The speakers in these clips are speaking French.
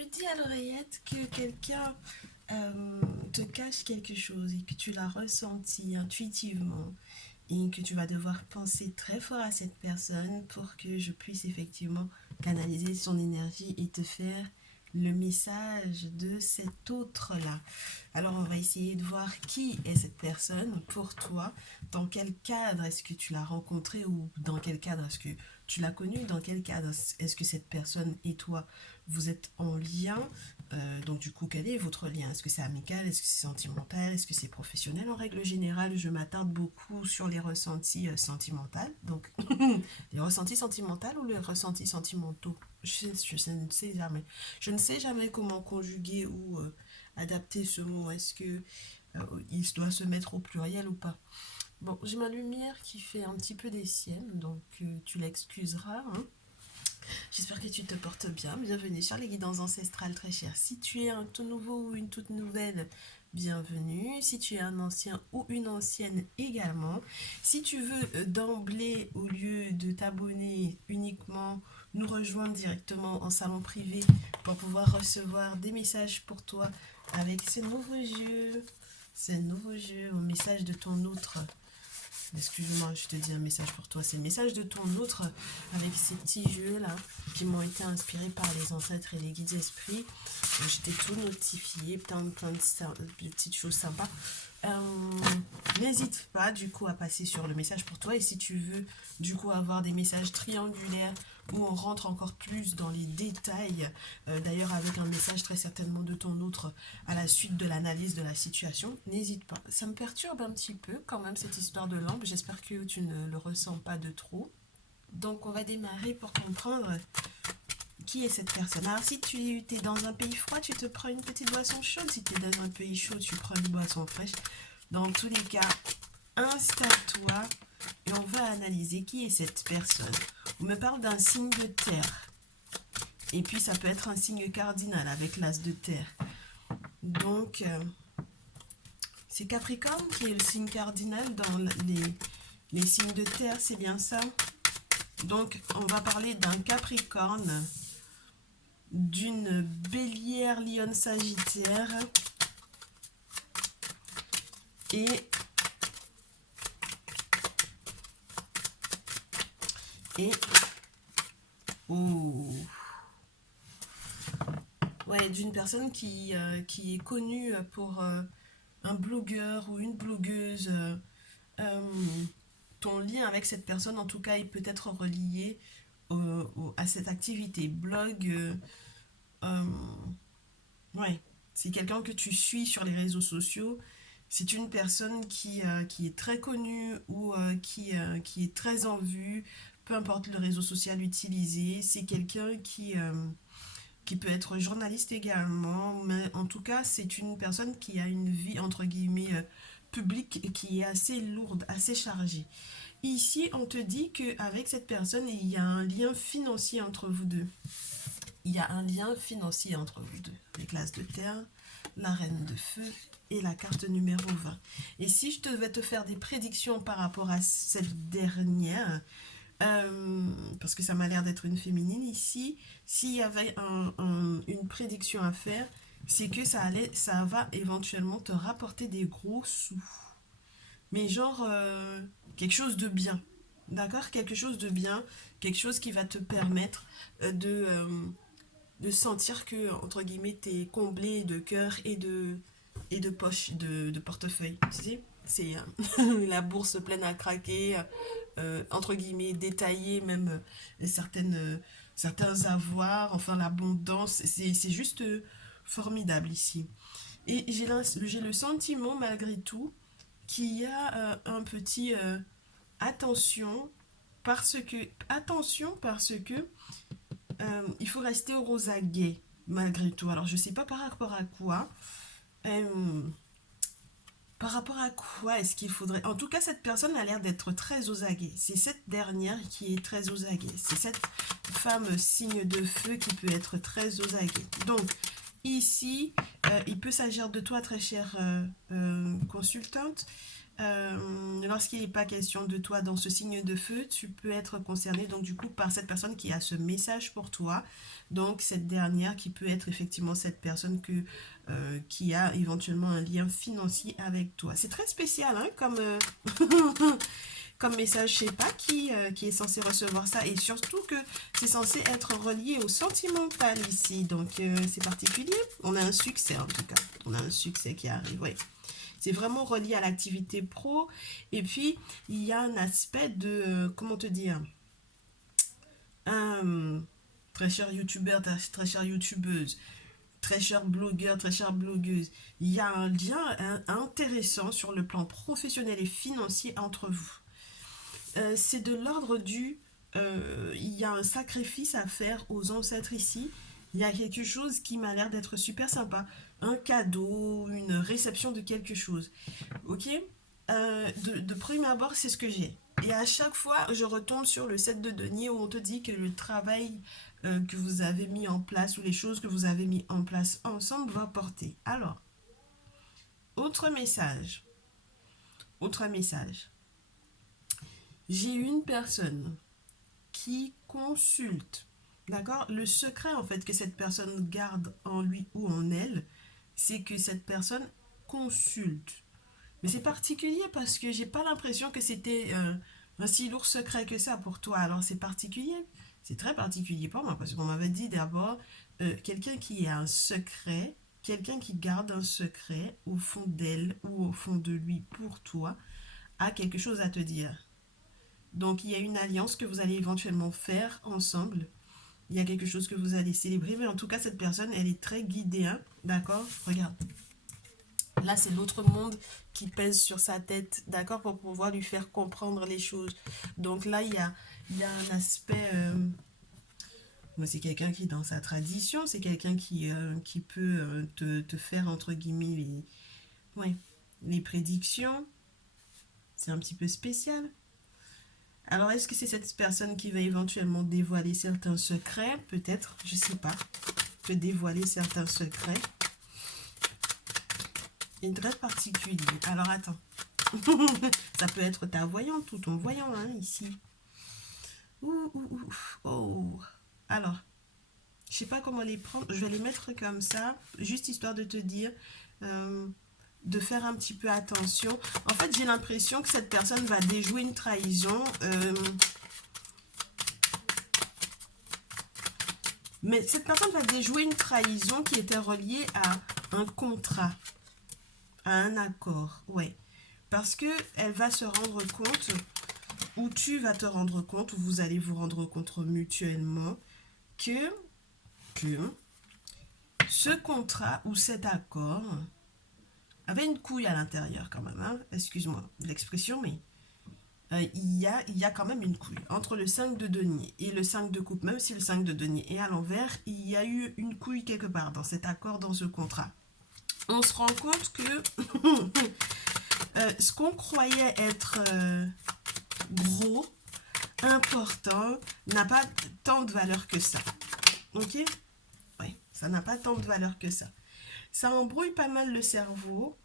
me dit à l'oreillette que quelqu'un te cache quelque chose et que tu l'as ressenti intuitivement et que tu vas devoir penser très fort à cette personne pour que je puisse effectivement canaliser son énergie et te faire le message de cet autre-là. Alors on va essayer de voir qui est cette personne pour toi, dans quel cadre est-ce que tu l'as rencontrée ou dans quel cadre est-ce que tu l'as connue, dans quel cadre est-ce que cette personne et toi vous êtes en lien. Donc du coup, quel est votre lien? Est-ce que c'est amical? Est-ce que c'est sentimental? Est-ce que c'est professionnel? En règle générale, je m'attarde beaucoup sur les ressentis sentimentaux. Donc, les ressentis sentimentaux ou les ressentis sentimentaux? Je ne sais jamais. Je ne sais jamais comment conjuguer ou adapter ce mot. Est-ce que il doit se mettre au pluriel ou pas? Bon, j'ai ma lumière qui fait un petit peu des siennes, donc tu l'excuseras, hein. J'espère que tu te portes bien. Bienvenue sur les guidances ancestrales très chères. Si tu es un tout nouveau ou une toute nouvelle, bienvenue. Si tu es un ancien ou une ancienne également. Si tu veux d'emblée, au lieu de t'abonner uniquement, nous rejoindre directement en salon privé pour pouvoir recevoir des messages pour toi avec ce nouveau jeu, un message de ton autre. Excuse-moi, je te dis un message pour toi. C'est le message de ton autre avec ces petits jeux-là qui m'ont été inspirés par les ancêtres et les guides esprits. J'étais tout notifié, plein de petites choses sympas. N'hésite pas du coup à passer sur le message pour toi. Et si tu veux du coup avoir des messages triangulaires où on rentre encore plus dans les détails, d'ailleurs avec un message très certainement de ton autre à la suite de l'analyse de la situation, n'hésite pas. Ça me perturbe un petit peu quand même cette histoire de lampe, j'espère que tu ne le ressens pas de trop. Donc on va démarrer pour comprendre qui est cette personne. Alors si tu es dans un pays froid, tu te prends une petite boisson chaude. Si tu es dans un pays chaud, tu prends une boisson fraîche. Dans tous les cas, installe-toi et on va analyser qui est cette personne. On me parle d'un signe de terre. Et puis ça peut être un signe cardinal avec l'as de terre. Donc c'est Capricorne qui est le signe cardinal dans les signes de terre, c'est bien ça? Donc on va parler d'un Capricorne, d'une Bélière, Lionne, Sagittaire et oh, ouais, d'une personne qui est connue pour un blogueur ou une blogueuse. Euh, Ton lien avec cette personne, en tout cas, il peut être relié à cette activité. Blog, euh, ouais, c'est quelqu'un que tu suis sur les réseaux sociaux. C'est une personne qui est très connue ou qui est très en vue, peu importe le réseau social utilisé. C'est quelqu'un qui peut être journaliste également, mais en tout cas, c'est une personne qui a une vie, entre guillemets, publique et qui est assez lourde, assez chargée. Ici, on te dit qu'avec cette personne, il y a un lien financier entre vous deux. Il y a un lien financier entre vous deux. Les glaces de terre, la reine de feu et la carte numéro 20. Et si je devais te faire des prédictions par rapport à cette dernière, parce que ça m'a l'air d'être une féminine ici, s'il y avait une prédiction à faire, c'est que ça va éventuellement te rapporter des gros sous. Mais genre, quelque chose de bien. D'accord? Quelque chose de bien, quelque chose qui va te permettre de sentir que, entre guillemets, t'es comblé de cœur et de poche, de portefeuille. Tu sais? C'est la bourse pleine à craquer, entre guillemets, détaillée, même certains avoirs, enfin l'abondance. C'est juste formidable ici. Et j'ai le sentiment, malgré tout, qu'il y a un petit attention parce que il faut rester aux aguets malgré tout. Alors je sais pas par rapport à quoi. euh, Par rapport à quoi est-ce qu'il faudrait... En tout cas, cette personne a l'air d'être très aux aguets. C'est cette dernière qui est très aux aguets. C'est cette femme signe de feu qui peut être très aux aguets. Donc, ici, il peut s'agir de toi, très chère consultante. lorsqu'il n'est pas question de toi dans ce signe de feu, tu peux être concerné donc du coup par cette personne qui a ce message pour toi. Donc cette dernière qui peut être effectivement cette personne qui a éventuellement un lien financier avec toi. C'est très spécial hein, comme message, je sais pas qui est censé recevoir ça et surtout que c'est censé être relié au sentimental ici. Donc c'est particulier. On a un succès en tout cas. On a un succès qui arrive, oui. C'est vraiment relié à l'activité pro. Et puis, il y a un aspect de, comment te dire, un très cher youtubeur, très chère youtubeuse, très cher blogueur, très chère blogueuse. Il y a un lien intéressant sur le plan professionnel et financier entre vous. C'est de l'ordre du... il y a un sacrifice à faire aux ancêtres ici. Il y a quelque chose qui m'a l'air d'être super sympa. Un cadeau, une réception de quelque chose. Ok, de prime abord, c'est ce que j'ai. Et à chaque fois, je retombe sur le 7 de denier où on te dit que le travail que vous avez mis en place ou les choses que vous avez mis en place ensemble va porter. Alors, autre message. Autre message. J'ai une personne qui consulte. D'accord? Le secret, en fait, que cette personne garde en lui ou en elle, c'est que cette personne consulte. Mais c'est particulier parce que j'ai pas l'impression que c'était un si lourd secret que ça pour toi. Alors c'est particulier. C'est très particulier pour moi parce qu'on m'avait dit d'abord quelqu'un qui a un secret, quelqu'un qui garde un secret au fond d'elle ou au fond de lui pour toi, a quelque chose à te dire. Donc il y a une alliance que vous allez éventuellement faire ensemble. Il y a quelque chose que vous allez célébrer. Mais en tout cas, cette personne, elle est très guidée. Hein, d'accord? Regarde. Là, c'est l'autre monde qui pèse sur sa tête, d'accord, pour pouvoir lui faire comprendre les choses. Donc là, il y a un aspect... c'est quelqu'un qui est dans sa tradition, c'est quelqu'un qui peut te faire, entre guillemets, ouais, les prédictions. C'est un petit peu spécial. Alors, est-ce que c'est cette personne qui va éventuellement dévoiler certains secrets? Peut-être, je sais pas. Peut dévoiler certains secrets. Et très particulier. Alors, attends. Ça peut être ta voyante ou ton voyant, hein, ici. Oh. Alors, je sais pas comment les prendre. Je vais les mettre comme ça, juste histoire de te dire, de faire un petit peu attention. En fait, j'ai l'impression que cette personne va déjouer une trahison. Mais cette personne va déjouer une trahison qui était reliée à un contrat, à un accord. Ouais. Parce que elle va se rendre compte, ou tu vas te rendre compte, ou vous allez vous rendre compte mutuellement, que ce contrat ou cet accord avait une couille à l'intérieur quand même. Hein. Excuse-moi l'expression, mais il y a quand même une couille. Entre le 5 de denier et le 5 de coupe, même si le 5 de denier est à l'envers, il y a eu une couille quelque part dans cet accord, dans ce contrat. On se rend compte que ce qu'on croyait être gros, important, n'a pas tant de valeur que ça. Ok? Oui, ça n'a pas tant de valeur que ça. Ça embrouille pas mal le cerveau.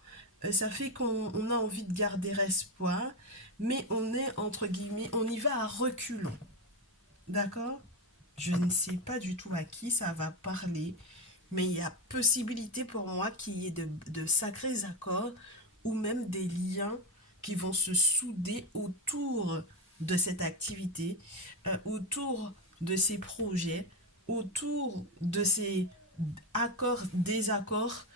Ça fait qu'on a envie de garder espoir, mais on est, entre guillemets, on y va à reculons. D'accord? Je ne sais pas du tout à qui ça va parler, mais il y a possibilité pour moi qu'il y ait de sacrés accords ou même des liens qui vont se souder autour de cette activité, autour de ces projets, autour de ces accords, désaccords,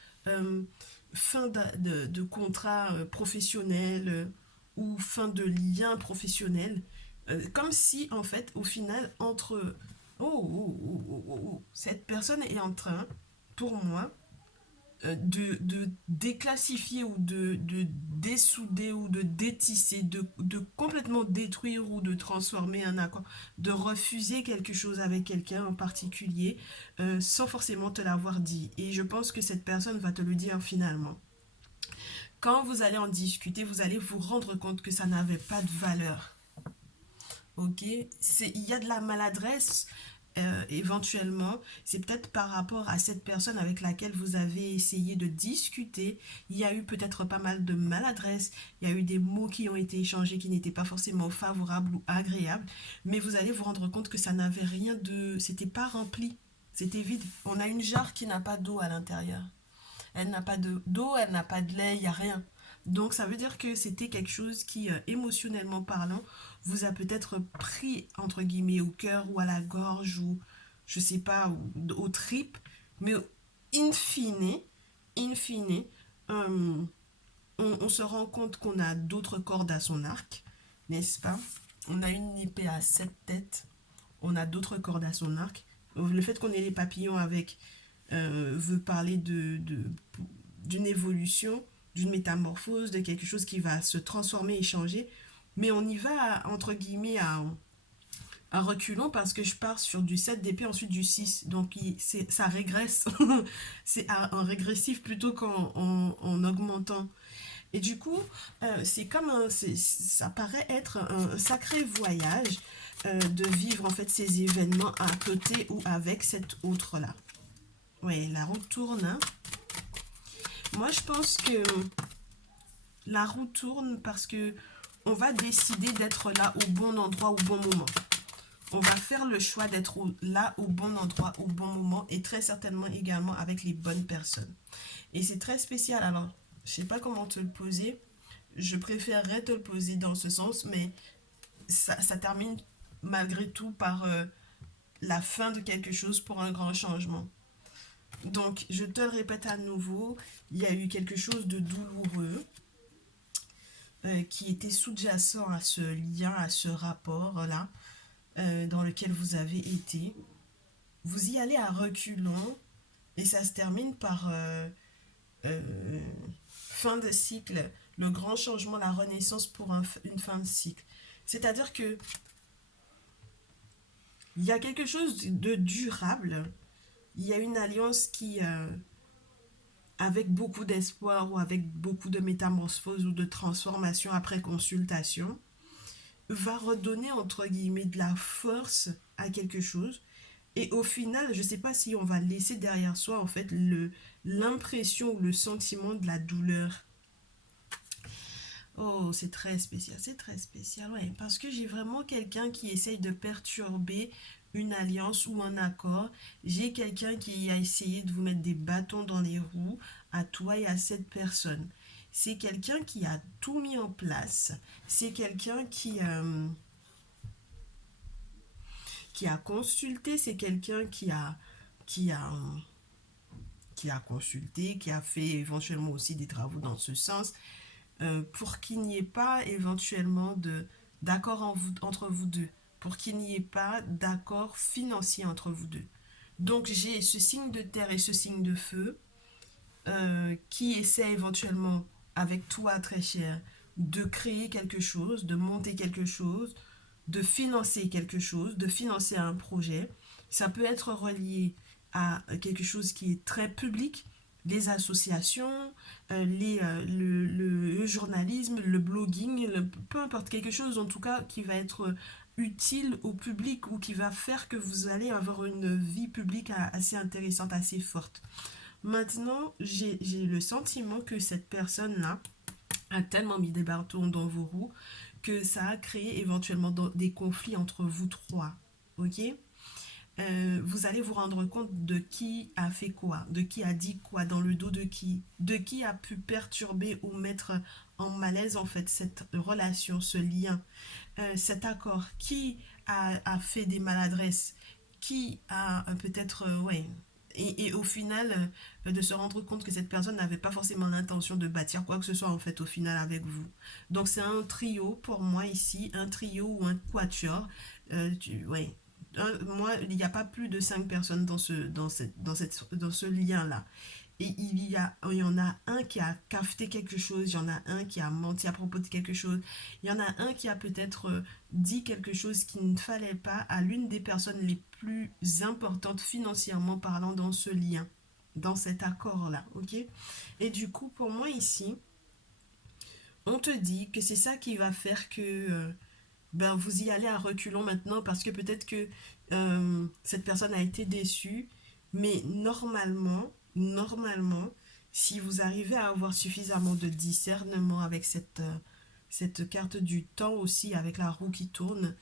fin de contrat professionnel ou fin de lien professionnel. Comme si, en fait, au final, entre... cette personne est en train, pour moi, de déclassifier ou de dessouder ou de détisser, de complètement détruire ou de transformer un accord, de refuser quelque chose avec quelqu'un en particulier sans forcément te l'avoir dit. Et je pense que cette personne va te le dire finalement. Quand vous allez en discuter, vous allez vous rendre compte que ça n'avait pas de valeur. Ok? Il y a de la maladresse éventuellement, c'est peut-être par rapport à cette personne avec laquelle vous avez essayé de discuter. Il y a eu peut-être pas mal de maladresse, il y a eu des mots qui ont été échangés qui n'étaient pas forcément favorables ou agréables, mais vous allez vous rendre compte que ça n'avait rien de... C'était pas rempli, c'était vide. On a une jarre qui n'a pas d'eau à l'intérieur. Elle n'a pas d'eau, elle n'a pas de lait, il n'y a rien. Donc ça veut dire que c'était quelque chose qui, émotionnellement parlant, vous a peut-être pris, entre guillemets, au cœur ou à la gorge ou, je sais pas, aux tripes. Mais in fine, in fine, euh, on se rend compte qu'on a d'autres cordes à son arc, n'est-ce pas? On a une épée à 7 têtes, on a d'autres cordes à son arc. Le fait qu'on ait les papillons avec veut parler d'une évolution, d'une métamorphose, de quelque chose qui va se transformer et changer. Mais on y va, entre guillemets, à reculons parce que je pars sur du 7 d'épée, ensuite du 6. Donc ça régresse. C'est en régressif plutôt qu'en augmentant. Et du coup, c'est comme ça paraît être un sacré voyage de vivre en fait ces événements à côté ou avec cet autre-là. Ouais, la roue tourne, hein. Moi, je pense que la roue tourne parce que on va décider d'être là au bon endroit au bon moment. On va faire le choix d'être là au bon endroit au bon moment et très certainement également avec les bonnes personnes. Et c'est très spécial. Alors, je sais pas comment te le poser. Je préférerais te le poser dans ce sens, mais ça termine malgré tout par la fin de quelque chose pour un grand changement. Donc, je te le répète à nouveau, il y a eu quelque chose de douloureux qui était sous-jacent à ce lien, à ce rapport-là, dans lequel vous avez été. Vous y allez à reculons et ça se termine par euh, fin de cycle, le grand changement, la renaissance pour une fin de cycle. C'est-à-dire que il y a quelque chose de durable, il y a une alliance qui, avec beaucoup d'espoir ou avec beaucoup de métamorphose ou de transformation après consultation, va redonner entre guillemets de la force à quelque chose. Et au final, je ne sais pas si on va laisser derrière soi en fait l'impression ou le sentiment de la douleur. Oh, c'est très spécial, ouais, parce que j'ai vraiment quelqu'un qui essaye de perturber une alliance ou un accord. J'ai quelqu'un qui a essayé de vous mettre des bâtons dans les roues à toi et à cette personne. C'est quelqu'un qui a tout mis en place. C'est quelqu'un qui a consulté. C'est quelqu'un qui a, qui a consulté, qui a fait éventuellement aussi des travaux dans ce sens pour qu'il n'y ait pas éventuellement d'accord entre vous deux, pour qu'il n'y ait pas d'accord financier entre vous deux. Donc j'ai ce signe de terre et ce signe de feu qui essaie éventuellement avec toi très cher de créer quelque chose, de monter quelque chose, de financer quelque chose, de financer un projet. Ça peut être relié à quelque chose qui est très public, les associations, le journalisme, le blogging, peu importe, quelque chose en tout cas qui va être utile au public ou qui va faire que vous allez avoir une vie publique assez intéressante, assez forte. Maintenant, j'ai le sentiment que cette personne-là a tellement mis des bâtons dans vos roues que ça a créé éventuellement des conflits entre vous trois. Ok? Vous allez vous rendre compte de qui a fait quoi, de qui a dit quoi, dans le dos de qui a pu perturber ou mettre en malaise en fait cette relation, ce lien, cet accord, qui a fait des maladresses, qui a peut-être, ouais, et au final, de se rendre compte que cette personne n'avait pas forcément l'intention de bâtir quoi que ce soit en fait au final avec vous. Donc c'est un trio pour moi ici, un trio ou un quatuor. Ouais. Moi, il n'y a pas plus de 5 personnes dans ce lien-là. Et il y en a un qui a cafeté quelque chose, il y en a un qui a menti à propos de quelque chose, il y en a un qui a peut-être dit quelque chose qu'il ne fallait pas à l'une des personnes les plus importantes financièrement parlant dans ce lien, dans cet accord-là, ok? Et du coup, pour moi ici, on te dit que c'est ça qui va faire que ben, vous y allez à reculons maintenant parce que peut-être que cette personne a été déçue, mais normalement, si vous arrivez à avoir suffisamment de discernement avec cette carte du temps aussi, avec la roue qui tourne,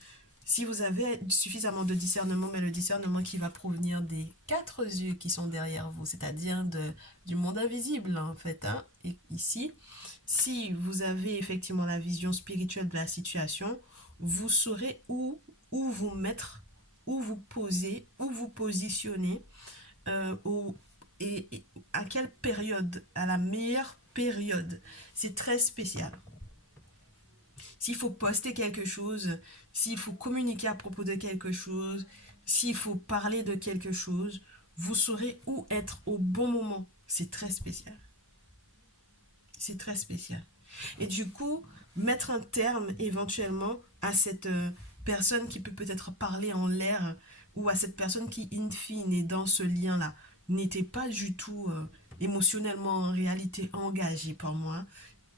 si vous avez suffisamment de discernement, mais le discernement qui va provenir des quatre yeux qui sont derrière vous, c'est-à-dire du monde invisible en fait, hein, et ici, si vous avez effectivement la vision spirituelle de la situation, vous saurez où vous mettre, où vous poser, où vous positionner, où, et à quelle période, à la meilleure période. C'est très spécial. S'il faut poster quelque chose, s'il faut communiquer à propos de quelque chose, s'il faut parler de quelque chose, vous saurez où être au bon moment. C'est très spécial. C'est très spécial. Et du coup, mettre un terme éventuellement à cette personne qui peut peut-être parler en l'air ou à cette personne qui, in fine, est dans ce lien-là, n'était pas du tout émotionnellement en réalité engagée pour moi,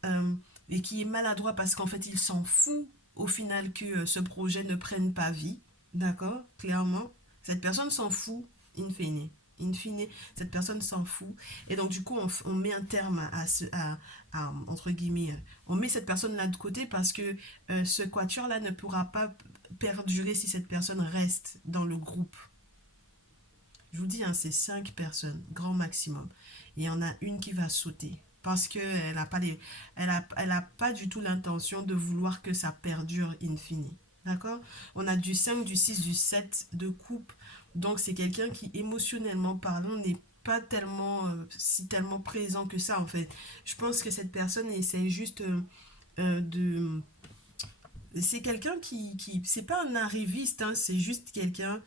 euh, et qui est maladroit parce qu'en fait, il s'en fout au final que ce projet ne prenne pas vie, d'accord. Clairement, cette personne s'en fout, in fine. In fine, cette personne s'en fout. Et donc, du coup, on met un terme entre guillemets, on met cette personne-là de côté parce que ce quatuor-là ne pourra pas perdurer si cette personne reste dans le groupe. Je vous dis, hein, c'est 5 personnes, grand maximum. Et il y en a une qui va sauter. Parce qu'elle n'a pas, elle a pas du tout l'intention de vouloir que ça perdure in fine. D'accord. On a du 5, du 6, du 7 de coupe. Donc c'est quelqu'un qui, émotionnellement parlant, n'est pas tellement, si tellement présent que ça en fait. Je pense que cette personne essaie juste de... C'est quelqu'un qui... C'est pas un arriviste, hein, c'est juste quelqu'un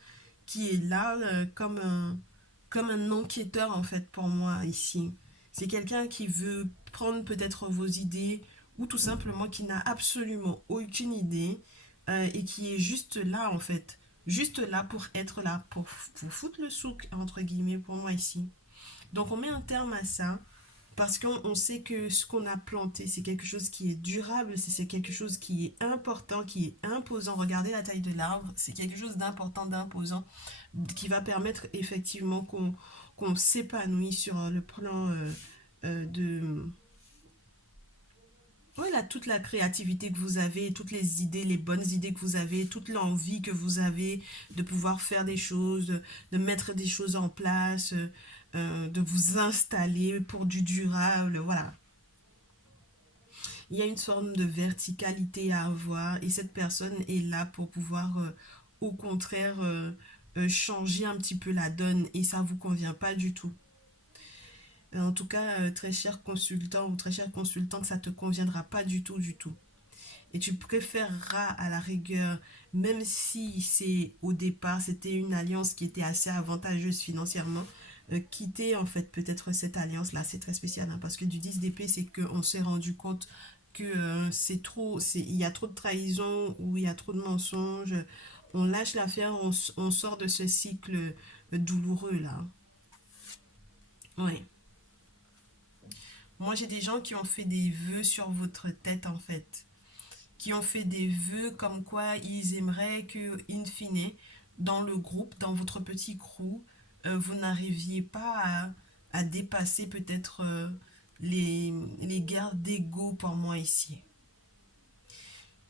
qui est là comme un enquêteur en fait pour moi ici. C'est quelqu'un qui veut prendre peut-être vos idées ou tout simplement qui n'a absolument aucune idée et qui est juste là en fait. Juste là pour être là, pour foutre le souk entre guillemets pour moi ici. Donc on met un terme à ça parce qu'on sait que ce qu'on a planté, c'est quelque chose qui est durable, c'est quelque chose qui est important, qui est imposant. Regardez la taille de l'arbre, c'est quelque chose d'important, d'imposant, qui va permettre effectivement qu'on s'épanouisse sur le plan de... Voilà, toute la créativité que vous avez, toutes les idées, les bonnes idées que vous avez, toute l'envie que vous avez de pouvoir faire des choses, de mettre des choses en place, de vous installer pour du durable, voilà. Il y a une forme de verticalité à avoir et cette personne est là pour pouvoir au contraire changer un petit peu la donne et ça ne vous convient pas du tout. En tout cas, très cher consultant ou très chère consultante, ça ne te conviendra pas du tout, du tout. Et tu préféreras à la rigueur, même si c'est au départ, c'était une alliance qui était assez avantageuse financièrement, quitter en fait peut-être cette alliance-là, c'est très spécial, hein, parce que du 10 d'épée, c'est qu'on s'est rendu compte que c'est trop, il y a trop de trahison ou il y a trop de mensonges, on lâche l'affaire, on sort de ce cycle douloureux là. Ouais. Moi j'ai des gens qui ont fait des vœux sur votre tête en fait, qui ont fait des vœux comme quoi ils aimeraient que, in fine, dans le groupe, dans votre petit crew, vous n'arriviez pas à dépasser peut-être les guerres d'ego pour moi ici.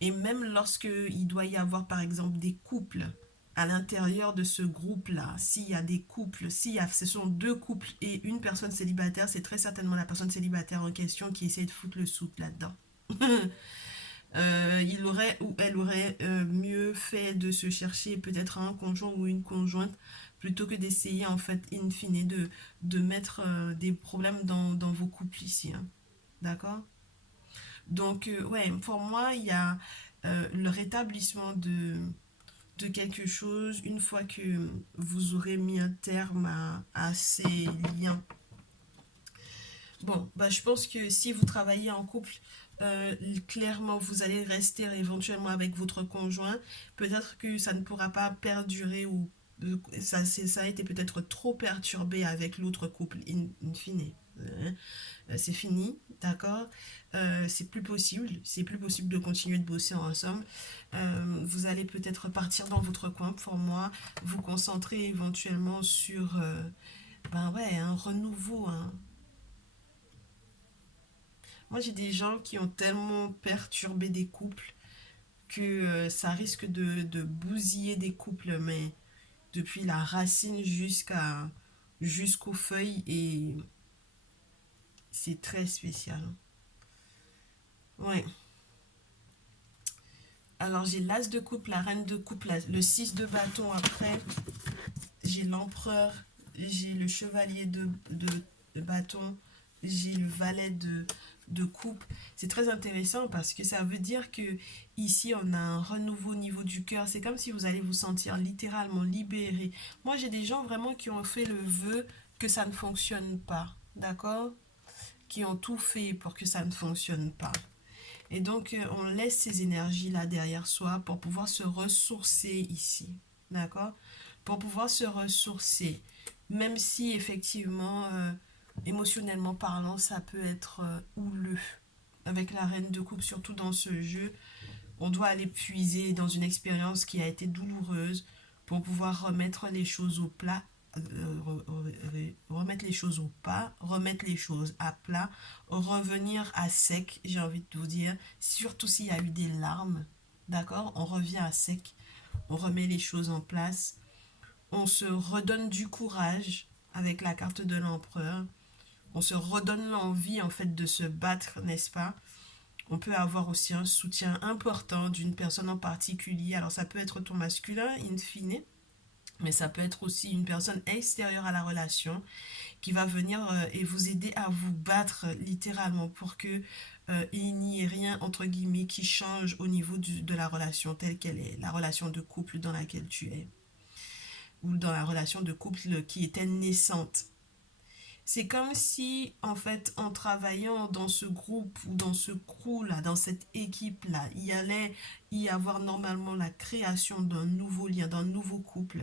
Et même lorsque il doit y avoir par exemple des couples à l'intérieur de ce groupe-là, s'il y a des couples, ce sont deux couples et une personne célibataire, c'est très certainement la personne célibataire en question qui essaie de foutre le souk là-dedans. Il aurait ou elle aurait mieux fait de se chercher peut-être un conjoint ou une conjointe plutôt que d'essayer en fait in fine de mettre des problèmes dans vos couples ici, hein. D'accord. Donc ouais, pour moi il y a le rétablissement de quelque chose une fois que vous aurez mis un terme à ces liens. Bon, bah, je pense que si vous travaillez en couple, clairement, vous allez rester éventuellement avec votre conjoint. Peut-être que ça ne pourra pas perdurer ou ça a été peut-être trop perturbé avec l'autre couple, in fine. C'est fini, d'accord? C'est plus possible de continuer de bosser ensemble. Vous allez peut-être partir dans votre coin pour moi, vous concentrer éventuellement sur ben ouais, un renouveau. Moi, j'ai des gens qui ont tellement perturbé des couples que ça risque de bousiller des couples, mais depuis la racine jusqu'aux feuilles, et c'est très spécial. Ouais. Alors j'ai l'as de coupe, la reine de coupe, le 6 de bâton après, j'ai l'empereur, j'ai le chevalier de bâton, j'ai le valet de coupe. C'est très intéressant parce que ça veut dire que ici on a un renouveau au niveau du cœur. C'est comme si vous allez vous sentir littéralement libéré. Moi j'ai des gens vraiment qui ont fait le vœu que ça ne fonctionne pas, d'accord? Qui ont tout fait pour que ça ne fonctionne pas. Et donc, on laisse ces énergies-là derrière soi pour pouvoir se ressourcer ici. D'accord? Pour pouvoir se ressourcer. Même si, effectivement, émotionnellement parlant, ça peut être houleux. Avec la reine de coupe, surtout dans ce jeu, on doit aller puiser dans une expérience qui a été douloureuse pour pouvoir remettre les choses au plat, remettre les choses au pas, remettre les choses à plat, revenir à sec, j'ai envie de vous dire, surtout s'il y a eu des larmes, d'accord? On revient à sec, on remet les choses en place, on se redonne du courage avec la carte de l'empereur, on se redonne l'envie en fait de se battre, n'est-ce pas? On peut avoir aussi un soutien important d'une personne en particulier. Alors ça peut être ton masculin, in fine, mais ça peut être aussi une personne extérieure à la relation qui va venir et vous aider à vous battre littéralement pour que il n'y ait rien entre guillemets qui change au niveau de la relation telle qu'elle est, la relation de couple dans laquelle tu es, ou dans la relation de couple qui était naissante. C'est comme si, en fait, en travaillant dans ce groupe ou dans ce crew-là, dans cette équipe-là, il y allait y avoir normalement la création d'un nouveau lien, d'un nouveau couple.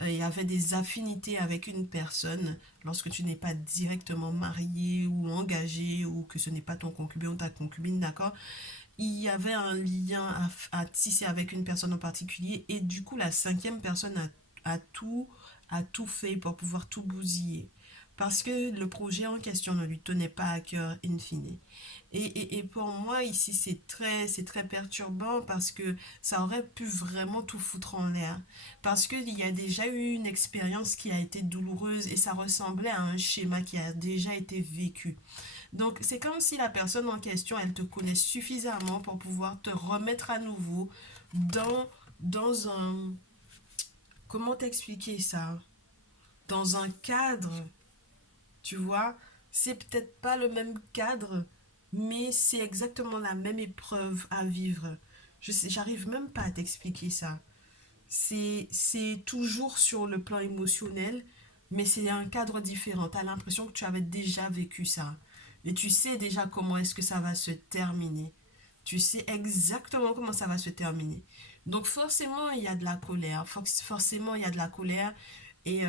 Il y avait des affinités avec une personne lorsque tu n'es pas directement marié ou engagé ou que ce n'est pas ton concubin ou ta concubine, d'accord? Il y avait un lien à tisser avec une personne en particulier et du coup, la cinquième personne a tout fait pour pouvoir tout bousiller parce que le projet en question ne lui tenait pas à cœur in fine. Et pour moi, ici, c'est très perturbant parce que ça aurait pu vraiment tout foutre en l'air. Parce qu'il y a déjà eu une expérience qui a été douloureuse et ça ressemblait à un schéma qui a déjà été vécu. Donc, c'est comme si la personne en question, elle te connaît suffisamment pour pouvoir te remettre à nouveau dans un... Comment t'expliquer ça? Dans un cadre, tu vois, c'est peut-être pas le même cadre, mais c'est exactement la même épreuve à vivre. Je sais, j'arrive même pas à t'expliquer ça. C'est toujours sur le plan émotionnel, mais c'est un cadre différent. Tu as l'impression que tu avais déjà vécu ça. Et tu sais déjà comment est-ce que ça va se terminer. Tu sais exactement comment ça va se terminer. Donc forcément, il y a de la colère. Forcément, il y a de la colère. Et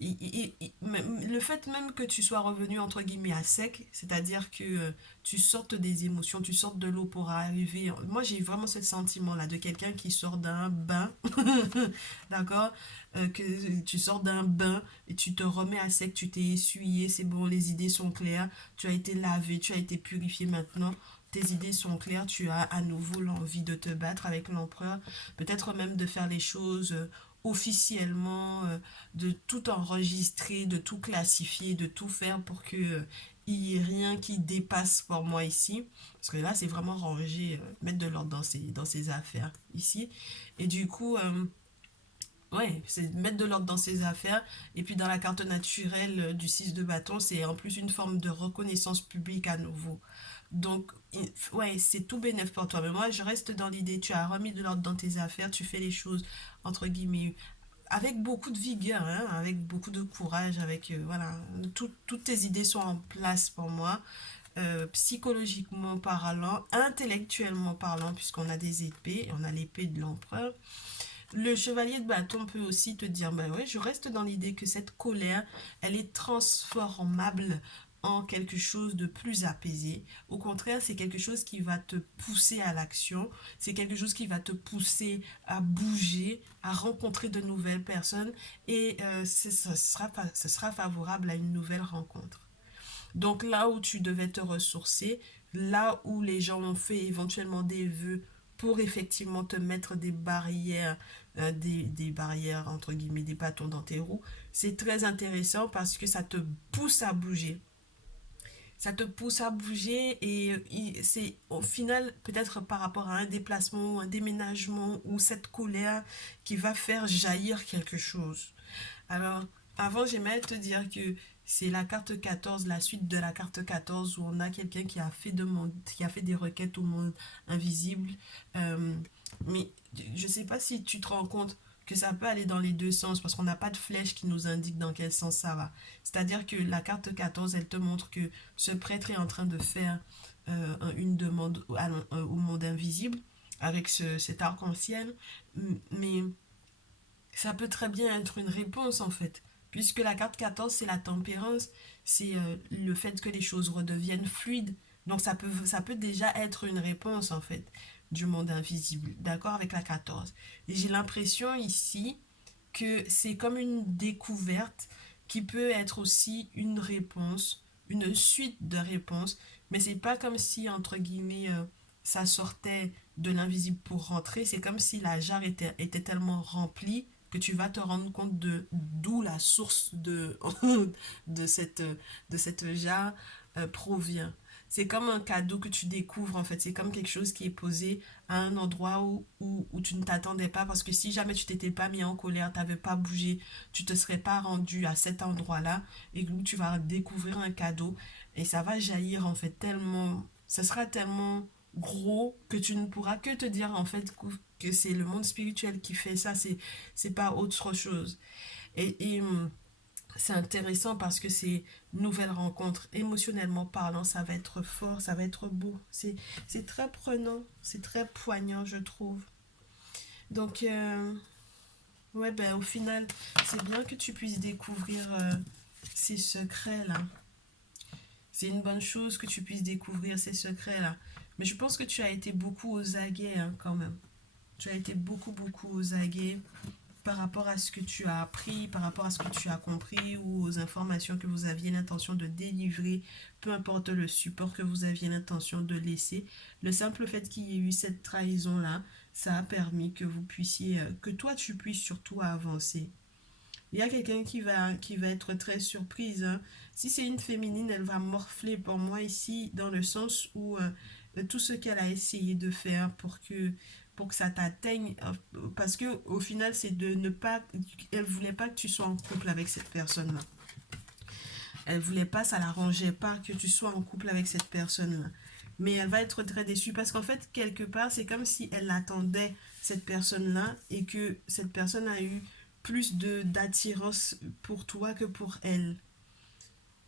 le fait même que tu sois revenu entre guillemets à sec, c'est-à-dire que tu sortes des émotions, tu sortes de l'eau pour arriver. Moi, j'ai vraiment ce sentiment-là de quelqu'un qui sort d'un bain, d'accord? Que tu sors d'un bain et tu te remets à sec, tu t'es essuyé, c'est bon, les idées sont claires, tu as été lavé, tu as été purifié maintenant. Tes idées sont claires, tu as à nouveau l'envie de te battre avec l'empereur, peut-être même de faire les choses officiellement, de tout enregistrer, de tout classifier, de tout faire pour que il n'y ait rien qui dépasse pour moi ici. Parce que là, c'est vraiment ranger, mettre de l'ordre dans ses affaires ici. Et du coup, ouais, c'est mettre de l'ordre dans ses affaires. Et puis dans la carte naturelle du 6 de bâton, c'est en plus une forme de reconnaissance publique à nouveau. Donc, ouais, c'est tout bénef pour toi. Mais moi, je reste dans l'idée, tu as remis de l'ordre dans tes affaires, tu fais les choses, entre guillemets, avec beaucoup de vigueur, hein, avec beaucoup de courage, avec, voilà, toutes tes idées sont en place pour moi. Psychologiquement parlant, intellectuellement parlant, puisqu'on a des épées, on a l'épée de l'empereur. Le chevalier de bâton peut aussi te dire, bah ouais, je reste dans l'idée que cette colère, elle est transformable en quelque chose de plus apaisé. Au contraire, c'est quelque chose qui va te pousser à l'action. C'est quelque chose qui va te pousser à bouger, à rencontrer de nouvelles personnes et ce sera favorable à une nouvelle rencontre. Donc là où tu devais te ressourcer, là où les gens ont fait éventuellement des vœux pour effectivement te mettre des barrières, entre guillemets, des bâtons dans tes roues, c'est très intéressant parce que ça te pousse à bouger. Ça te pousse à bouger et c'est au final peut-être par rapport à un déplacement, un déménagement ou cette colère qui va faire jaillir quelque chose. Alors, avant, j'aimerais te dire que c'est la carte 14, la suite de la carte 14, où on a quelqu'un qui a fait des requêtes au monde invisible. Euh, mais je ne sais pas si tu te rends compte que ça peut aller dans les deux sens, parce qu'on n'a pas de flèche qui nous indique dans quel sens ça va. C'est-à-dire que la carte 14, elle te montre que ce prêtre est en train de faire une demande au monde invisible avec cet arc-en-ciel, mais ça peut très bien être une réponse en fait. Puisque la carte 14, c'est la tempérance, c'est le fait que les choses redeviennent fluides. Donc ça peut déjà être une réponse en fait du monde invisible. D'accord avec la 14. Et j'ai l'impression ici que c'est comme une découverte qui peut être aussi une réponse, une suite de réponses. Mais c'est pas comme si, entre guillemets, ça sortait de l'invisible pour rentrer. C'est comme si la jarre était tellement remplie que tu vas te rendre compte de d'où la source de cette jarre provient. C'est comme un cadeau que tu découvres en fait. C'est comme quelque chose qui est posé à un endroit où tu ne t'attendais pas. Parce que si jamais tu t'étais pas mis en colère, tu n'avais pas bougé, tu te serais pas rendu à cet endroit-là et où tu vas découvrir un cadeau et ça va jaillir en fait tellement. Ça sera tellement gros que tu ne pourras que te dire en fait que c'est le monde spirituel qui fait ça, c'est pas autre chose. Et c'est intéressant parce que c'est une nouvelle rencontre, émotionnellement parlant, ça va être fort, ça va être beau. C'est très prenant, c'est très poignant, je trouve. Donc, ouais, ben, au final, c'est bien que tu puisses découvrir ces secrets-là. C'est une bonne chose que tu puisses découvrir ces secrets-là. Mais je pense que tu as été beaucoup aux aguets hein, quand même. Tu as été beaucoup aux aguets par rapport à ce que tu as appris, par rapport à ce que tu as compris ou aux informations que vous aviez l'intention de délivrer, peu importe le support que vous aviez l'intention de laisser. Le simple fait qu'il y ait eu cette trahison-là, ça a permis que vous puissiez, que toi tu puisses surtout avancer. Il y a quelqu'un qui va être très surprise. Hein. Si c'est une féminine, elle va morfler pour moi ici, dans le sens où tout ce qu'elle a essayé de faire pour que ça t'atteigne, parce que au final, c'est de ne pas. Elle voulait pas que tu sois en couple avec cette personne-là. Elle voulait pas, ça l'arrangeait pas que tu sois en couple avec cette personne-là. Mais elle va être très déçue parce qu'en fait, quelque part, c'est comme si elle attendait cette personne-là et que cette personne a eu plus de d'attirance pour toi que pour elle.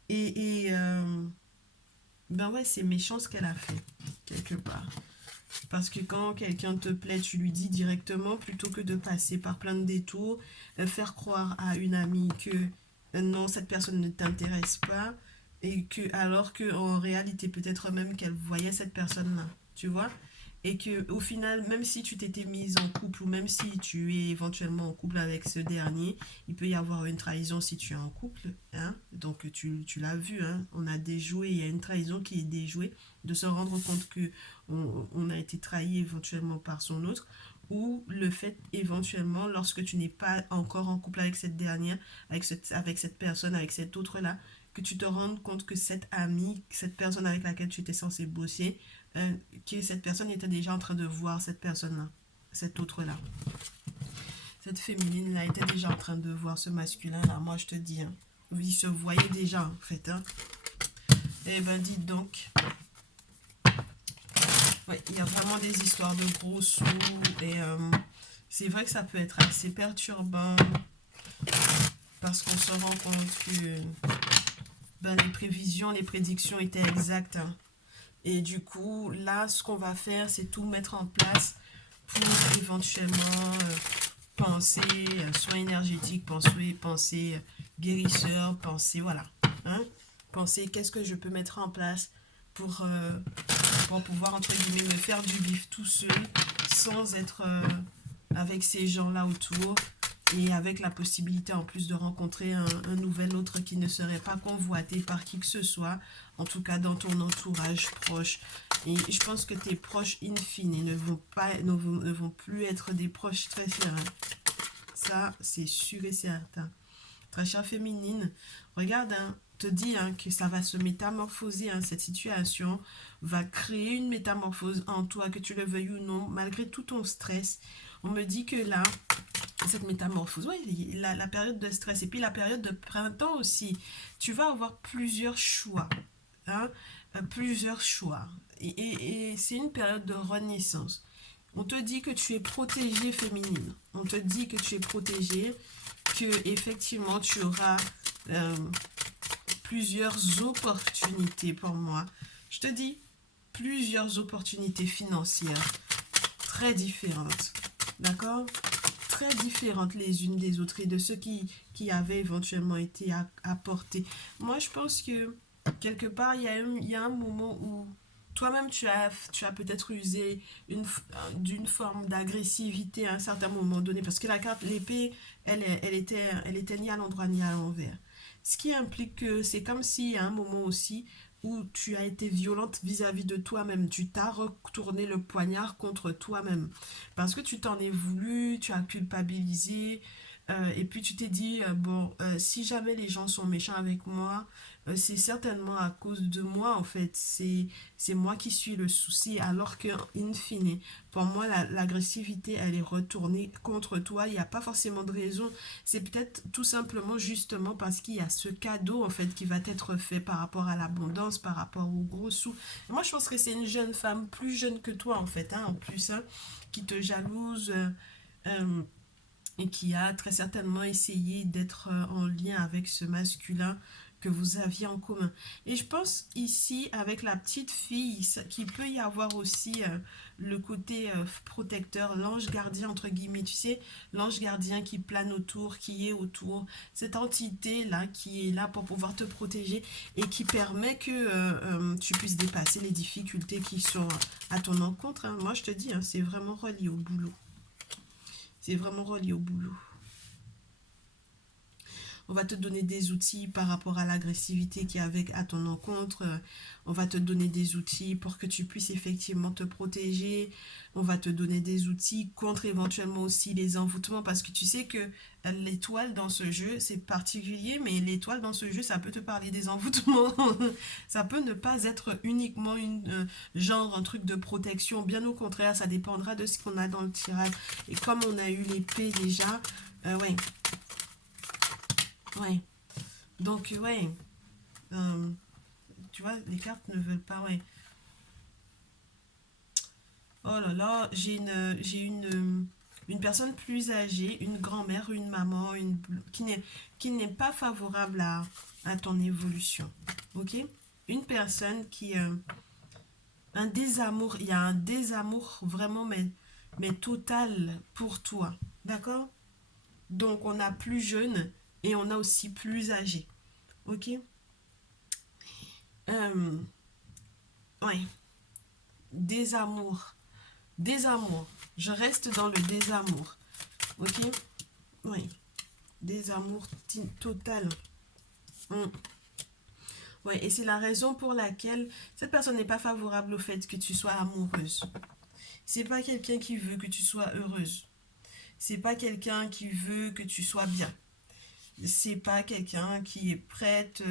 Et ben ouais, c'est méchant ce qu'elle a fait, quelque part. Parce que quand quelqu'un te plaît, tu lui dis directement plutôt que de passer par plein de détours, faire croire à une amie que non, cette personne ne t'intéresse pas et que alors que en réalité peut-être même qu'elle voyait cette personne-là, tu vois? Et que au final, même si tu t'étais mise en couple ou même si tu es éventuellement en couple avec ce dernier, il peut y avoir une trahison si tu es en couple, hein? Donc tu l'as vu, hein? On a déjoué, il y a une trahison qui est déjouée, de se rendre compte que on a été trahi éventuellement par son autre, ou le fait éventuellement, lorsque tu n'es pas encore en couple avec cette dernière, avec cette personne, avec cette autre-là, que tu te rendes compte que cette amie, cette personne avec laquelle tu étais censé bosser, euh, que cette personne était déjà en train de voir cette personne-là, cette autre-là. Cette féminine-là était déjà en train de voir ce masculin-là, moi je te dis. Hein. Il se voyait déjà en fait. Hein. Eh ben dites donc, ouais, il y a vraiment des histoires de gros sous et c'est vrai que ça peut être assez perturbant parce qu'on se rend compte que ben, les prévisions, les prédictions étaient exactes. Hein. Et du coup, là, ce qu'on va faire, c'est tout mettre en place pour éventuellement penser soins énergétiques, penser guérisseur, penser, voilà. Hein? penser qu'est-ce que je peux mettre en place pour, pour pouvoir, entre guillemets, me faire du bif tout seul, sans être avec ces gens-là autour, et avec la possibilité en plus de rencontrer un nouvel autre qui ne serait pas convoité par qui que ce soit, en tout cas dans ton entourage proche. Et je pense que tes proches in fine ne vont plus être des proches très chers. Ça, c'est sûr et certain. Très chère féminine, regarde, hein, te dis hein, que ça va se métamorphoser, hein, cette situation va créer une métamorphose en toi, que tu le veuilles ou non, malgré tout ton stress. On me dit que là, cette métamorphose, oui, la période de stress et puis la période de printemps aussi, tu vas avoir plusieurs choix, hein, plusieurs choix. Et c'est une période de renaissance. On te dit que tu es protégée féminine. On te dit que tu es protégée, que effectivement tu auras plusieurs opportunités pour moi. Je te dis plusieurs opportunités financières très différentes. D'accord? Très différentes les unes des autres et de ceux qui avaient éventuellement été apportés. Moi, je pense que quelque part, il y a un moment où toi-même, tu as peut-être usé d'une forme d'agressivité à un certain moment donné, parce que la carte, l'épée, elle était ni à l'endroit ni à l'envers. Ce qui implique que c'est comme s'il y a un moment aussi où tu as été violente vis-à-vis de toi-même. Tu t'as retourné le poignard contre toi-même. Parce que tu t'en es voulu, tu as culpabilisé, et puis tu t'es dit, bon, si jamais les gens sont méchants avec moi, c'est certainement à cause de moi, en fait. C'est moi qui suis le souci, alors que, in fine, pour moi, l'agressivité, elle est retournée contre toi. Il n'y a pas forcément de raison. C'est peut-être tout simplement justement parce qu'il y a ce cadeau, en fait, qui va être fait par rapport à l'abondance, par rapport aux gros sous. Moi, je pense que c'est une jeune femme, plus jeune que toi, en fait, hein, en plus, hein, qui te jalouse, euh, et qui a très certainement essayé d'être en lien avec ce masculin que vous aviez en commun. Et je pense ici, avec la petite fille, qu'il peut y avoir aussi le côté protecteur, l'ange gardien, entre guillemets, tu sais, l'ange gardien qui plane autour, qui est autour, cette entité-là qui est là pour pouvoir te protéger et qui permet que tu puisses dépasser les difficultés qui sont à ton encontre, hein. Moi, je te dis, hein, c'est vraiment relié au boulot. C'est vraiment relié au boulot. On va te donner des outils par rapport à l'agressivité qui est avec à ton encontre. On va te donner des outils pour que tu puisses effectivement te protéger. On va te donner des outils contre éventuellement aussi les envoûtements, parce que tu sais que l'étoile dans ce jeu, c'est particulier, mais l'étoile dans ce jeu, ça peut te parler des envoûtements. Ça peut ne pas être uniquement genre un truc de protection. Bien au contraire, ça dépendra de ce qu'on a dans le tirage. Et comme on a eu l'épée déjà, ouais. Ouais. Donc, ouais. euh, tu vois, les cartes ne veulent pas, ouais. Oh là là, une personne plus âgée, une grand-mère, une maman, qui n'est pas favorable à ton évolution. Ok? Une personne qui. Un désamour, il y a un désamour vraiment, mais total pour toi. D'accord? Donc, on a plus jeune et on a aussi plus âgé. Ok? Euh, ouais. Désamour. Désamour. Je reste dans le désamour. Ok? Oui. Désamour total. Mm. Ouais, et c'est la raison pour laquelle cette personne n'est pas favorable au fait que tu sois amoureuse. C'est pas quelqu'un qui veut que tu sois heureuse. C'est pas quelqu'un qui veut que tu sois bien. C'est pas quelqu'un qui est prête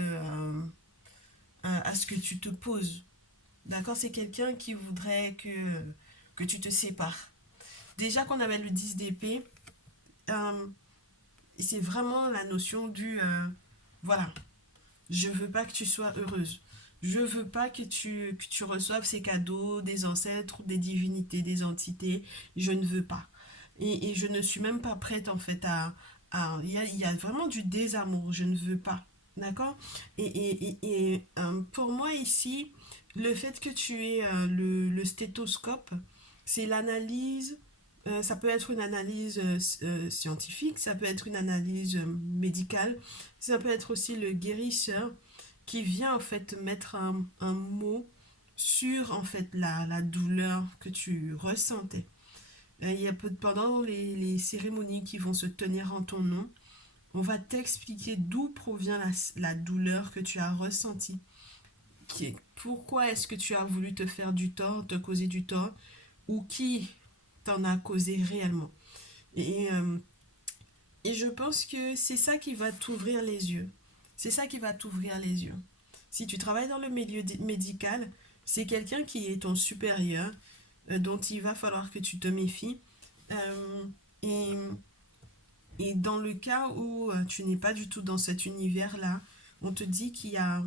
à ce que tu te poses. D'accord? C'est quelqu'un qui voudrait que tu te sépares. Déjà qu'on avait le 10 d'épée, euh, c'est vraiment la notion du voilà, je veux pas que tu sois heureuse. Je veux pas que tu reçoives ces cadeaux des ancêtres, des divinités, des entités. Je ne veux pas. Et je ne suis même pas prête en fait il y a vraiment du désamour. Je ne veux pas. D'accord? Pour moi ici, le fait que tu aies le stéthoscope, c'est l'analyse. Ça peut être une analyse scientifique, ça peut être une analyse médicale, ça peut être aussi le guérisseur qui vient en fait mettre un mot sur en fait la douleur que tu ressentais. Il y a pendant les cérémonies qui vont se tenir en ton nom, on va t'expliquer d'où provient la douleur que tu as ressentie. Pourquoi est-ce que tu as voulu te faire du tort, te causer du tort, ou qui t'en a causé réellement. Et, euh, et je pense que c'est ça qui va t'ouvrir les yeux. C'est ça qui va t'ouvrir les yeux. Si tu travailles dans le milieu médical, c'est quelqu'un qui est ton supérieur, dont il va falloir que tu te méfies. Euh, et, et dans le cas où tu n'es pas du tout dans cet univers-là, on te dit qu'il y a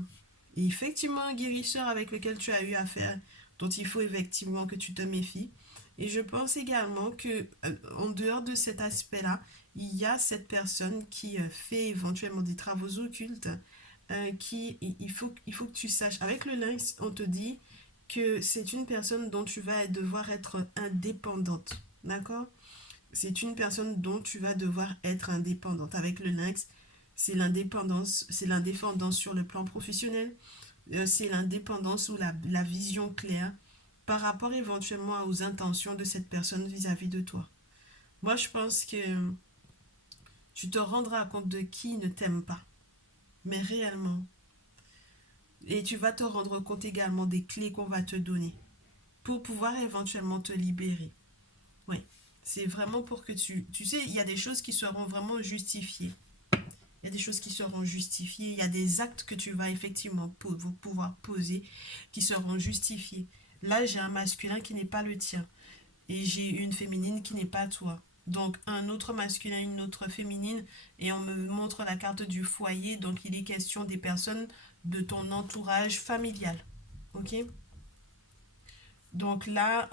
effectivement un guérisseur avec lequel tu as eu affaire, dont il faut effectivement que tu te méfies. Et je pense également que en dehors de cet aspect-là, il y a cette personne qui fait éventuellement des travaux occultes, il faut que tu saches. Avec le lynx, on te dit que c'est une personne dont tu vas devoir être indépendante. D'accord? C'est une personne dont tu vas devoir être indépendante. Avec le lynx, c'est l'indépendance sur le plan professionnel, c'est l'indépendance ou la vision claire par rapport éventuellement aux intentions de cette personne vis-à-vis de toi. Moi, je pense que tu te rendras compte de qui ne t'aime pas, mais réellement. Et tu vas te rendre compte également des clés qu'on va te donner pour pouvoir éventuellement te libérer. Oui, c'est vraiment pour que tu sais, il y a des choses qui seront vraiment justifiées. Il y a des choses qui seront justifiées. Il y a des actes que tu vas effectivement pouvoir poser qui seront justifiés. Là, j'ai un masculin qui n'est pas le tien. Et j'ai une féminine qui n'est pas toi. Donc, un autre masculin, une autre féminine. Et on me montre la carte du foyer. Donc, il est question des personnes de ton entourage familial. Ok? Donc là,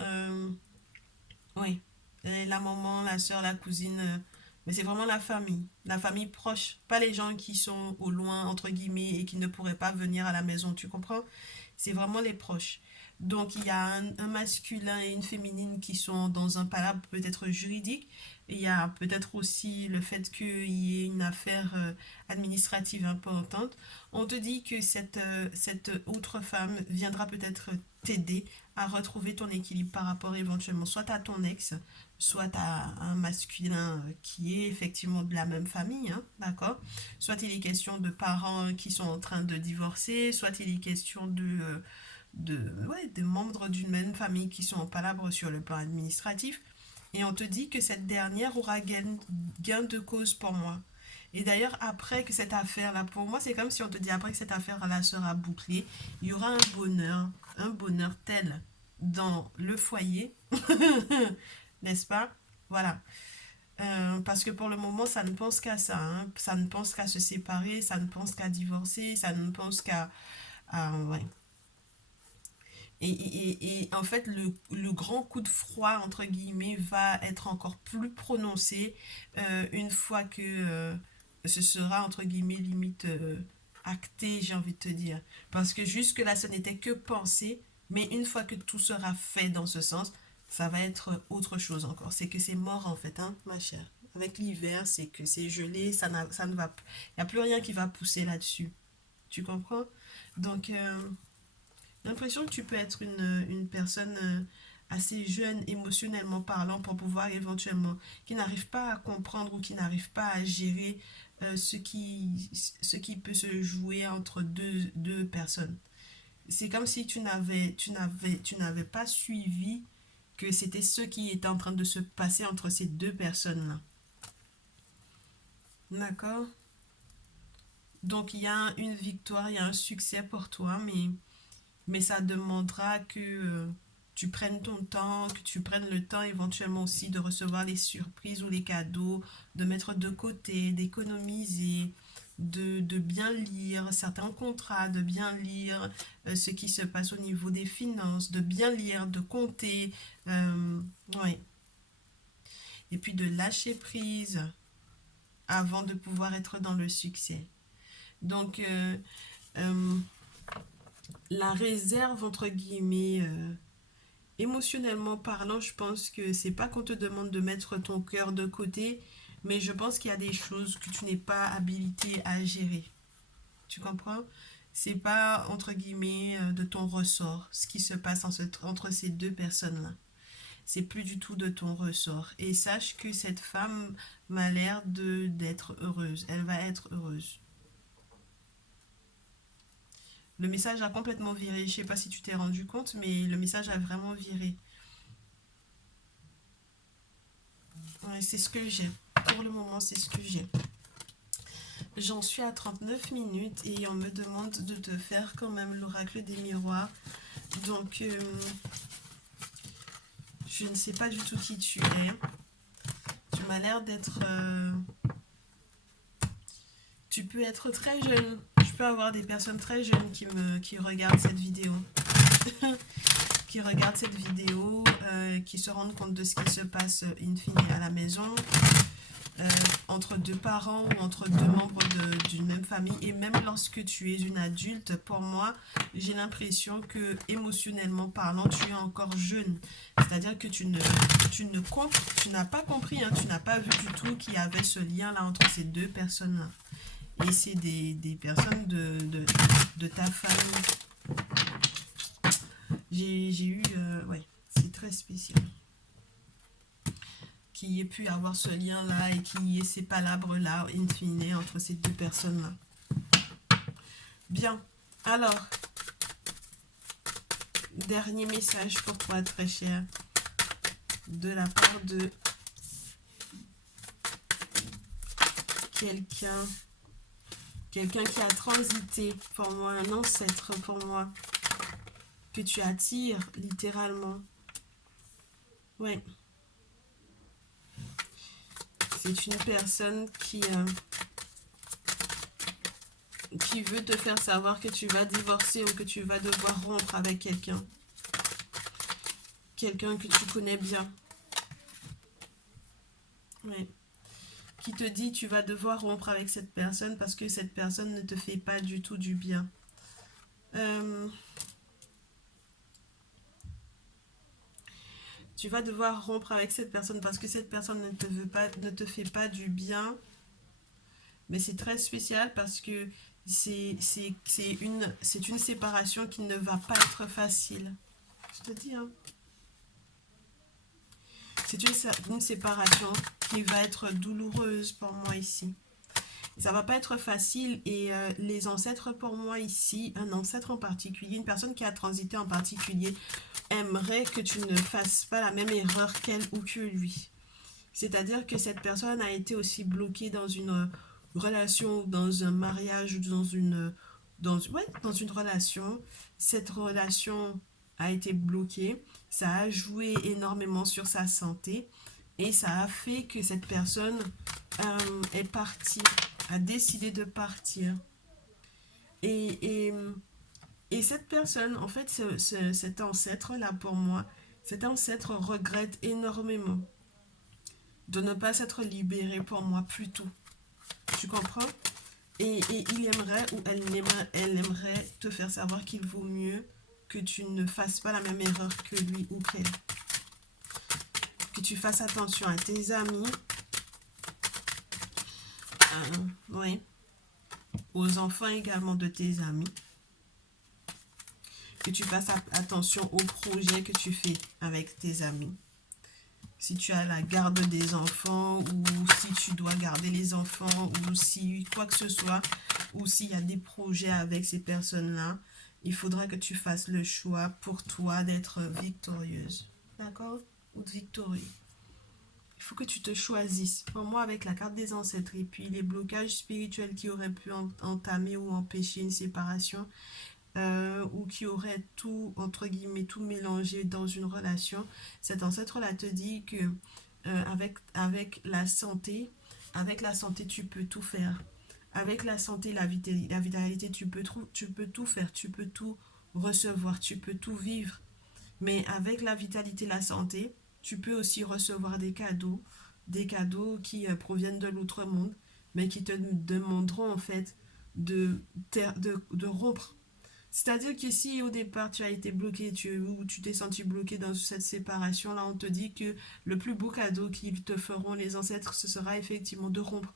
oui, la maman, la soeur, la cousine, mais c'est vraiment la famille proche, pas les gens qui sont au loin, entre guillemets, et qui ne pourraient pas venir à la maison, tu comprends? C'est vraiment les proches. Donc il y a un masculin et une féminine qui sont dans un palabre peut-être juridique. Il y a peut-être aussi le fait qu'il y ait une affaire administrative importante. On te dit que cette autre femme viendra peut-être t'aider à retrouver ton équilibre par rapport éventuellement soit à ton ex, soit à un masculin qui est effectivement de la même famille, hein, d'accord? Soit il est question de parents qui sont en train de divorcer, soit il est question ouais, de membres d'une même famille qui sont en palabre sur le plan administratif. Et on te dit que cette dernière aura gain de cause pour moi. Et d'ailleurs, après que cette affaire-là, pour moi, c'est comme si on te dit après que cette affaire-là sera bouclée, il y aura un bonheur tel dans le foyer, n'est-ce pas? Voilà. Parce que pour le moment, ça ne pense qu'à ça, hein. Ça ne pense qu'à se séparer, ça ne pense qu'à divorcer, ça ne pense ouais. Et en fait, le grand coup de froid, entre guillemets, va être encore plus prononcé une fois que ce sera, entre guillemets, limite acté, j'ai envie de te dire. Parce que jusque-là, ce n'était que penser, mais une fois que tout sera fait dans ce sens, ça va être autre chose encore. C'est que c'est mort, en fait, hein, ma chère. Avec l'hiver, c'est que c'est gelé, ça ne va... Il n'y a plus rien qui va pousser là-dessus. Tu comprends? Donc... j'ai l'impression que tu peux être une personne assez jeune émotionnellement parlant pour pouvoir éventuellement, qui n'arrive pas à comprendre ou qui n'arrive pas à gérer ce qui peut se jouer entre deux personnes. C'est comme si tu n'avais pas suivi que c'était ce qui était en train de se passer entre ces deux personnes-là. D'accord? Donc il y a une victoire, il y a un succès pour toi, mais ça demandera que tu prennes ton temps, que tu prennes le temps éventuellement aussi de recevoir les surprises ou les cadeaux, de mettre de côté, d'économiser, de bien lire certains contrats, de bien lire ce qui se passe au niveau des finances, de bien lire, de compter, ouais. Et puis de lâcher prise avant de pouvoir être dans le succès. Donc, euh, la réserve, entre guillemets, émotionnellement parlant, je pense que c'est pas qu'on te demande de mettre ton cœur de côté, mais je pense qu'il y a des choses que tu n'es pas habilité à gérer. Tu comprends? C'est pas, entre guillemets, de ton ressort, ce qui se passe entre ces deux personnes-là. C'est plus du tout de ton ressort. Et sache que cette femme m'a l'air d'être heureuse. Elle va être heureuse. Le message a complètement viré. Je sais pas si tu t'es rendu compte, mais le message a vraiment viré. Ouais, c'est ce que j'ai. Pour le moment, c'est ce que j'ai. J'en suis à 39 minutes et on me demande de te faire quand même l'oracle des miroirs. Donc, je ne sais pas du tout qui tu es. Tu m'as l'air d'être... Tu peux être très jeune. Je peux avoir des personnes très jeunes qui regardent cette vidéo. Qui regardent cette vidéo, qui se rendent compte de ce qui se passe in fine à la maison, entre deux parents ou entre deux membres d'une même famille. Et même lorsque tu es une adulte, pour moi, j'ai l'impression que émotionnellement parlant, tu es encore jeune. C'est-à-dire que tu n'as pas compris, hein, tu n'as pas vu du tout qu'il y avait ce lien-là entre ces deux personnes-là. Et c'est des personnes de ta famille. J'ai eu... ouais, c'est très spécial. Qu'il y ait pu avoir ce lien-là et qu'il y ait ces palabres-là, in fine, entre ces deux personnes-là. Bien. Alors, dernier message pour toi, très cher, de la part de quelqu'un qui a transité pour moi, un ancêtre pour moi, que tu attires littéralement. Ouais. C'est une personne qui veut te faire savoir que tu vas divorcer ou que tu vas devoir rompre avec quelqu'un. Quelqu'un que tu connais bien. Ouais. Qui te dit tu vas devoir rompre avec cette personne parce que cette personne ne te fait pas du tout du bien. Tu vas devoir rompre avec cette personne parce que cette personne ne te fait pas du bien. Mais c'est très spécial parce que c'est une séparation qui ne va pas être facile. Je te dis, hein. C'est une séparation qui va être douloureuse pour moi ici. Ça va pas être facile et les ancêtres pour moi ici, un ancêtre en particulier, une personne qui a transité en particulier, aimerait que tu ne fasses pas la même erreur qu'elle ou que lui. C'est-à-dire que cette personne a été aussi bloquée dans une relation, dans un mariage, dans une relation. Cette relation a été bloquée. Ça a joué énormément sur sa santé et ça a fait que cette personne est partie, a décidé de partir. Et cette personne, en fait, cet ancêtre-là pour moi, cet ancêtre regrette énormément de ne pas s'être libéré pour moi plus tôt. Tu comprends? Et il aimerait ou elle aimerait te faire savoir qu'il vaut mieux que tu ne fasses pas la même erreur que lui ou qu'elle. Que tu fasses attention à tes amis. Oui. Aux enfants également de tes amis. Que tu fasses attention aux projets que tu fais avec tes amis. Si tu as la garde des enfants ou si tu dois garder les enfants ou si quoi que ce soit ou s'il y a des projets avec ces personnes-là, il faudra que tu fasses le choix pour toi d'être victorieuse. D'accord? Ou victorieux. Il faut que tu te choisisses. Pour moi, avec la carte des ancêtres et puis les blocages spirituels qui auraient pu entamer ou empêcher une séparation, ou qui aurait tout, entre guillemets, tout mélangé dans une relation, cet ancêtre-là te dit que avec la santé, tu peux tout faire. Avec la santé, la vitalité, tu peux tout faire, tu peux tout recevoir, tu peux tout vivre. Mais avec la vitalité, la santé, tu peux aussi recevoir des cadeaux qui proviennent de l'autre monde, mais qui te demanderont en fait de rompre. C'est-à-dire que si au départ tu as été bloqué ou tu t'es senti bloqué dans cette séparation-là, on te dit que le plus beau cadeau qu'ils te feront les ancêtres, ce sera effectivement de rompre.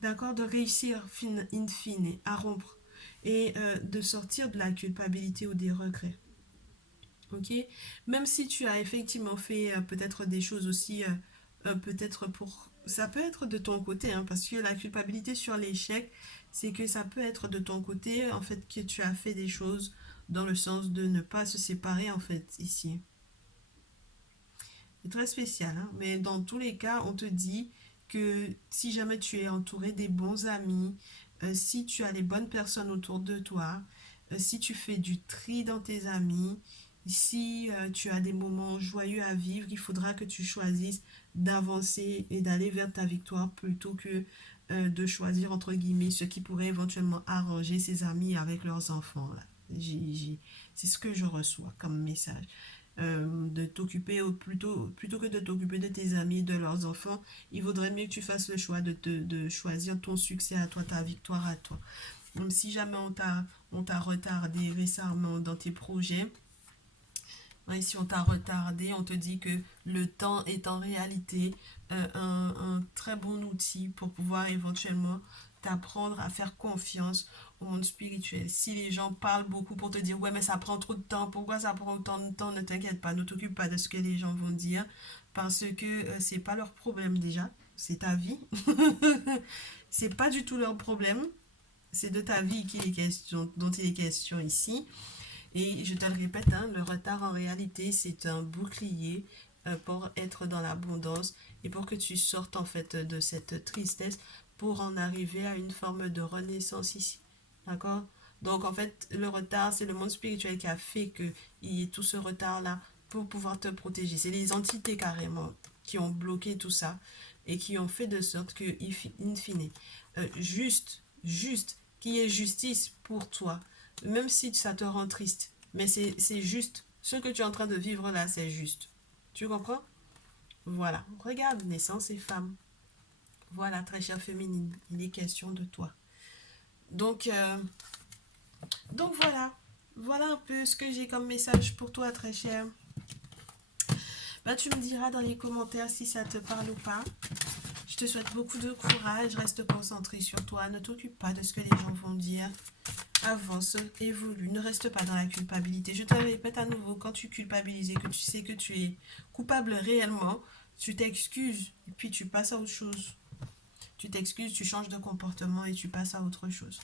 D'accord? De réussir in fine à rompre. et de sortir de la culpabilité ou des regrets. Ok? Même si tu as effectivement fait peut-être des choses aussi, peut-être pour... Ça peut être de ton côté, hein, parce que la culpabilité sur l'échec, c'est que ça peut être de ton côté, en fait, que tu as fait des choses dans le sens de ne pas se séparer, en fait, ici. C'est très spécial, hein, mais dans tous les cas, on te dit que si jamais tu es entouré des bons amis, si tu as les bonnes personnes autour de toi, si tu fais du tri dans tes amis, si tu as des moments joyeux à vivre, il faudra que tu choisisses d'avancer et d'aller vers ta victoire plutôt que de choisir entre guillemets ce qui pourrait éventuellement arranger ses amis avec leurs enfants. Là. C'est ce que je reçois comme message. De t'occuper plutôt que de t'occuper de tes amis, de leurs enfants, il vaudrait mieux que tu fasses le choix de choisir ton succès à toi, ta victoire à toi. Même si jamais on t'a retardé récemment dans tes projets, ouais, si on t'a retardé, on te dit que le temps est en réalité un très bon outil pour pouvoir éventuellement t'apprendre à faire confiance au monde spirituel. Si les gens parlent beaucoup pour te dire ouais mais ça prend trop de temps, pourquoi ça prend autant de temps, ne t'inquiète pas, ne t'occupe pas de ce que les gens vont dire parce que c'est pas leur problème déjà, c'est ta vie. C'est pas du tout leur problème, c'est de ta vie dont il est question ici. Et je te le répète, hein, le retard en réalité, c'est un bouclier pour être dans l'abondance et pour que tu sortes en fait de cette tristesse pour en arriver à une forme de renaissance ici. D'accord? Donc en fait, le retard, c'est le monde spirituel qui a fait qu'il y ait tout ce retard-là pour pouvoir te protéger. C'est les entités carrément qui ont bloqué tout ça et qui ont fait de sorte que, in fine, juste, qu'il y ait justice pour toi, même si ça te rend triste. Mais c'est juste. Ce que tu es en train de vivre là, c'est juste. Tu comprends? Voilà. Regarde, naissance et femme. Voilà, très chère féminine. Il est question de toi. Donc, euh, donc voilà. Voilà un peu ce que j'ai comme message pour toi, très chère. Bah, tu me diras dans les commentaires si ça te parle ou pas. Je te souhaite beaucoup de courage. Reste concentré sur toi. Ne t'occupe pas de ce que les gens vont dire. Avance, évolue, ne reste pas dans la culpabilité. Je te répète à nouveau, quand tu culpabilises et que tu sais que tu es coupable réellement, tu t'excuses et puis tu passes à autre chose. Tu t'excuses, tu changes de comportement et tu passes à autre chose.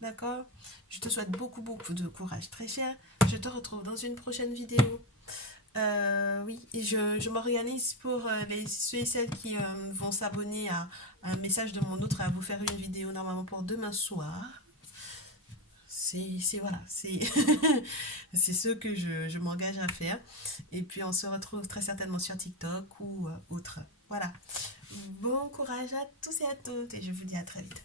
D'accord? Je te souhaite beaucoup de courage, très cher. Je te retrouve dans une prochaine vidéo. Oui, et je m'organise pour ceux et celles qui vont s'abonner à un message de mon autre, à vous faire une vidéo normalement pour demain soir. Voilà, c'est c'est ce que je m'engage à faire. Et puis on se retrouve très certainement sur TikTok ou autre. Voilà. Bon courage à tous et à toutes et je vous dis à très vite.